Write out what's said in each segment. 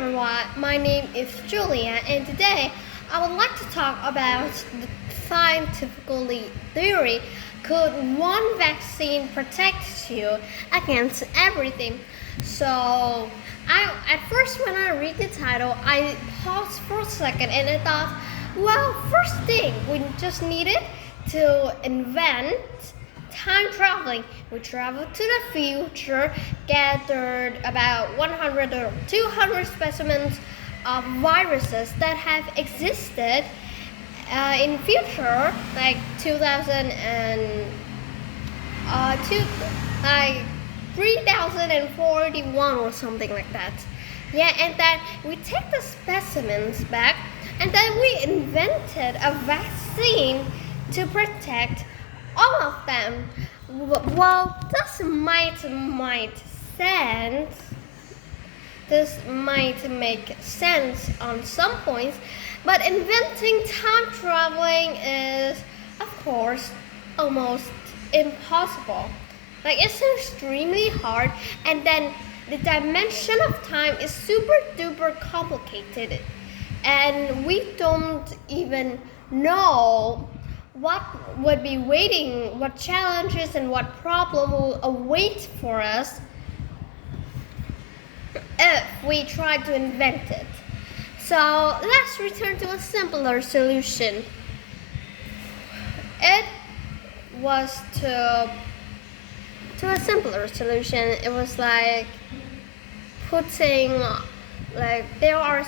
everyone, my name is Julia, and today I would like to talk about the scientifically theory: could one vaccine protect you against everything? So, at first when I read the title, I paused for a second and I thought, well, first thing we just needed to invent time traveling. We traveled to the future, gathered about 100 or 200 specimens of viruses that have existed in future, like 2000 and like 3041 or something like that. Yeah, and then we take the specimens back, and then we invented a vaccine to protect all of them. Well, this might sense. This might make sense on some points, but inventing time traveling is, of course, almost impossible. Like, it's extremely hard, and then the dimension of time is super duper complicated, and we don't even know what would be waiting, what challenges and what problem will await for us if we try to invent it. So let's return to a simpler solution. It was to a simpler solution. It was like putting, like, there are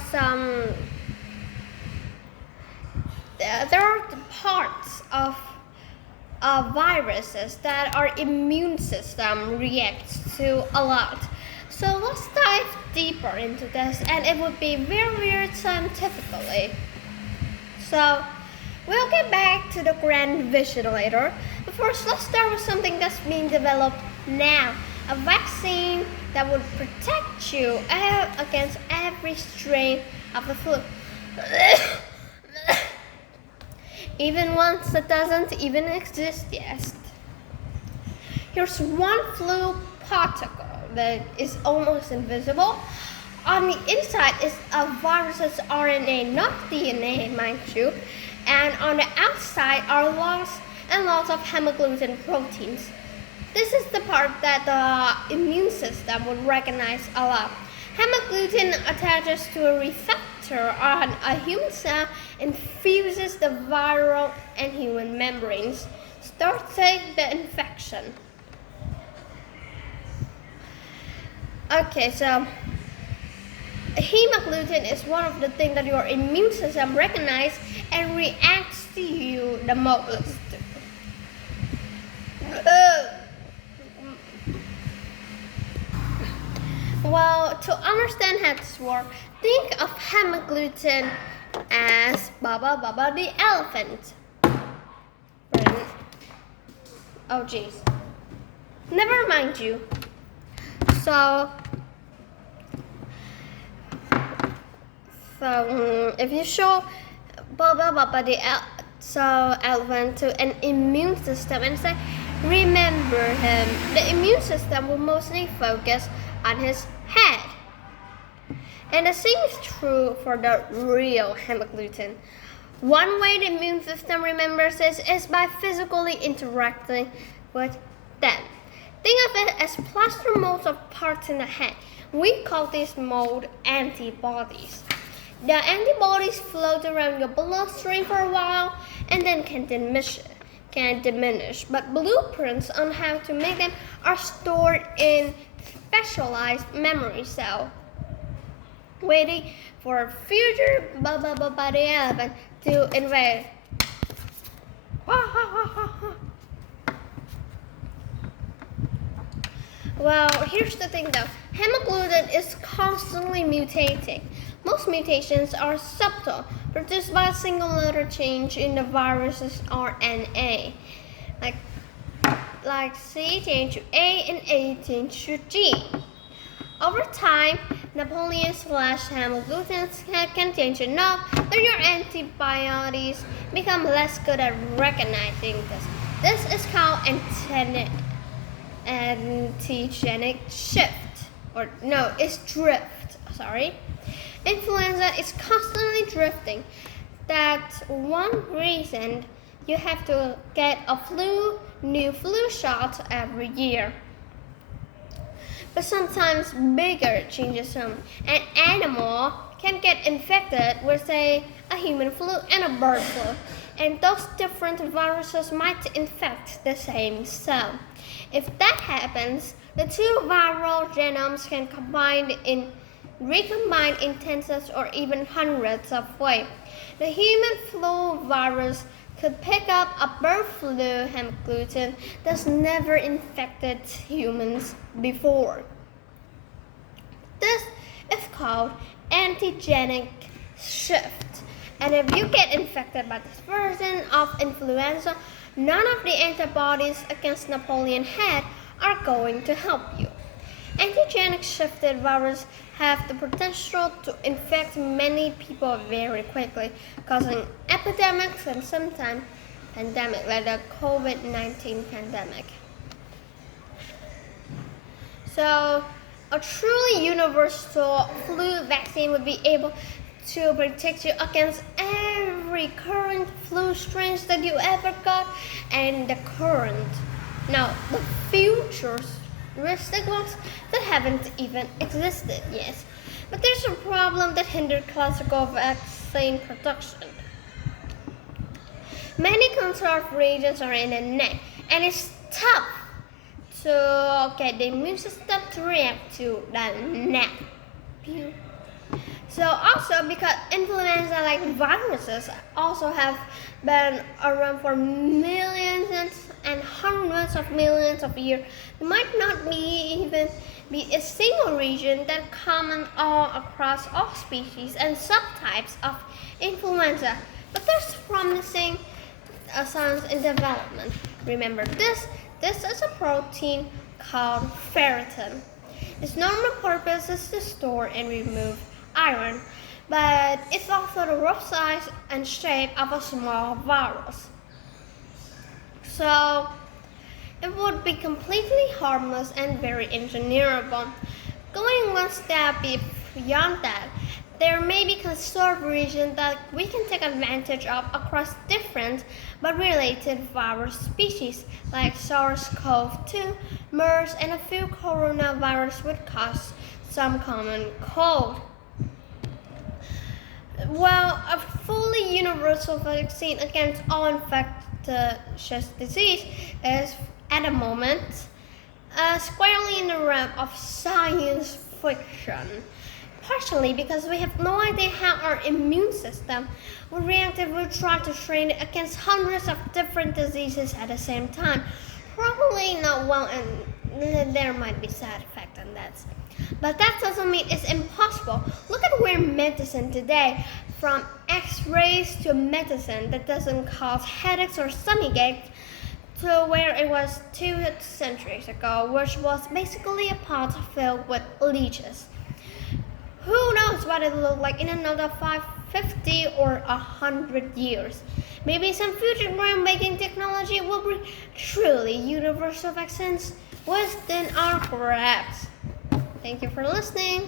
parts of viruses that our immune system reacts to a lot. So let's dive deeper into this, and it would be very weird scientifically. So we'll get back to the grand vision later. But first, let's start with something that's being developed now: a vaccine that would protect you against every strain of the flu. Even ones that doesn't even exist yet. Here's one flu particle that is almost invisible. On the inside is a virus's RNA, not DNA, mind you. And on the outside are lots and lots of hemagglutinin proteins. This is the part that the immune system would recognize a lot. Hemagglutinin attaches to a receptor on a human cell and fuses the viral and human membranes, starting the infection. Okay, so hemagglutinin is one of the things that your immune system recognizes and reacts to you the most. Well, to understand how this works, think of hemagglutinin as Baba Baba the elephant. Right? Oh jeez. Never mind you. So if you show Baba Baba the elephant to an immune system and say, remember him, the immune system will mostly focus on his head. And the same is true for the real hemagglutinin. One way the immune system remembers this is by physically interacting with them. Think of it as plaster molds of parts in the head. We call this mold antibodies. The antibodies float around your bloodstream for a while and then can diminish. But blueprints on how to make them are stored in specialized memory cell, waiting for future Baba the elephant to invade. Well, here's the thing though. Hemagglutinin is constantly mutating. Most mutations are subtle, produced by a single letter change in the virus's RNA. Like C change to A and A change to G. Over time, Napoleon/hemagglutinin can change enough that your antibodies become less good at recognizing this. This is called antigenic shift. Or no, it's drift. influenza is constantly drifting. That's one reason you have to get a new flu shot every year. But sometimes bigger changes an animal can get infected with, say, a human flu and a bird flu, and those different viruses might infect the same cell. If that happens, the two viral genomes can recombine in tens or even hundreds of ways. The human flu virus could pick up a bird flu hemagglutinin that's never infected humans before. This is called antigenic shift. And if you get infected by this version of influenza, none of the antibodies against Napoleon had are going to help you. Antigenic shifted viruses have the potential to infect many people very quickly, causing epidemics and sometimes pandemic like the COVID-19 pandemic. So, a truly universal flu vaccine would be able to protect you against every current flu strains that you ever got and the futuristic ones that haven't even existed yet. But there's a problem that hindered classical vaccine production. Many conserved regions are in the neck, and it's tough to get the immune system to react to the neck. So also because influenza-like viruses also have been around for millions and hundreds of millions of years, there might not even be a single region that common all across all species and subtypes of influenza. But there's promising science in development. Remember this is a protein called ferritin. Its normal purpose is to store and remove iron, but it's also the rough size and shape of a small virus. So it would be completely harmless and very engineerable. Going one step beyond that, there may be conserved regions that we can take advantage of across different but related virus species like SARS-CoV-2, MERS, and a few coronavirus would cause some common cold. Well, a fully universal vaccine against all infectious disease is, at the moment, squarely in the realm of science fiction. Partially because we have no idea how our immune system will react if we try to train it against hundreds of different diseases at the same time. Probably not well, and there might be side effects on that. But that doesn't mean it's impossible. Look at where medicine today, from x-rays to medicine that doesn't cause headaches or stomach aches, to where it was 2 centuries ago, which was basically a pot filled with leeches. Who knows what it'll look like in another 50 or 100 years. Maybe some future groundbreaking technology will bring truly universal vaccines within our grasp. Thank you for listening.